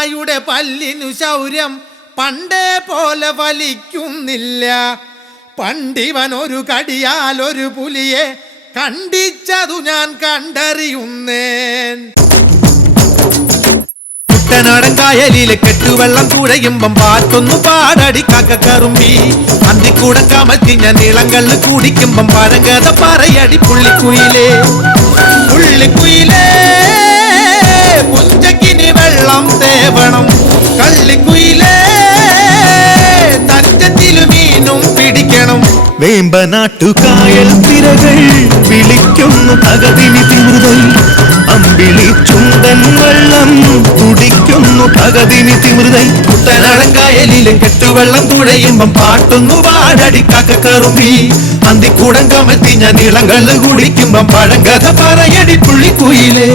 നായുടെ പല്ലിനു ശൗര്യം പണ്ടേ പോലെ വലിക്കുന്നില്ല. പണ്ടിവൻ ഒരു കടിയാൽ ഒരു പുലിയെ കണ്ടിച്ചതു ഞാൻ കണ്ടറിയുന്നേൻ. കുട്ടനാടൻ കായലിലെ കെട്ടുവെള്ളം കുഴയുമ്പം പാട്ടൊന്നു പാടടി കാക്കക്കറുമ്പി. അന്തിക്കൂടം കമത്തി ഞാൻ നീളങ്കള്ള് കുടിക്കുമ്പം പഴങ്കഥ പറയടി പുള്ളിക്കുയിലേ. പുള്ളിക്കുയിലേ പുഞ്ചക്കിനി വെള്ളം തേവണം. കള്ളിക്കുയിലേ തഞ്ചത്തിലു മീനും പിടിക്കണം. വേമ്പനാട്ടുകായൽ തിരകൾ വിളിക്കുന്നു തകതിനി തിമൃതൈ. അമ്പിളി ചുണ്ടൻ വെള്ളം കുടിക്കുന്നു തകതിനി തിമൃതൈ. കുട്ടനാടൻ കായലിലെ കെട്ടുവെള്ളം തുഴയുമ്പം പാട്ടൊന്നു പാടടി കാക്കക്കറുമ്പി. അന്തിക്കൂടം കമത്തി ഞാൻ ഇളങ്കള്ള് കുടിക്കുമ്പം പഴങ്കഥ പറയടി പുള്ളിക്കുയിലേ.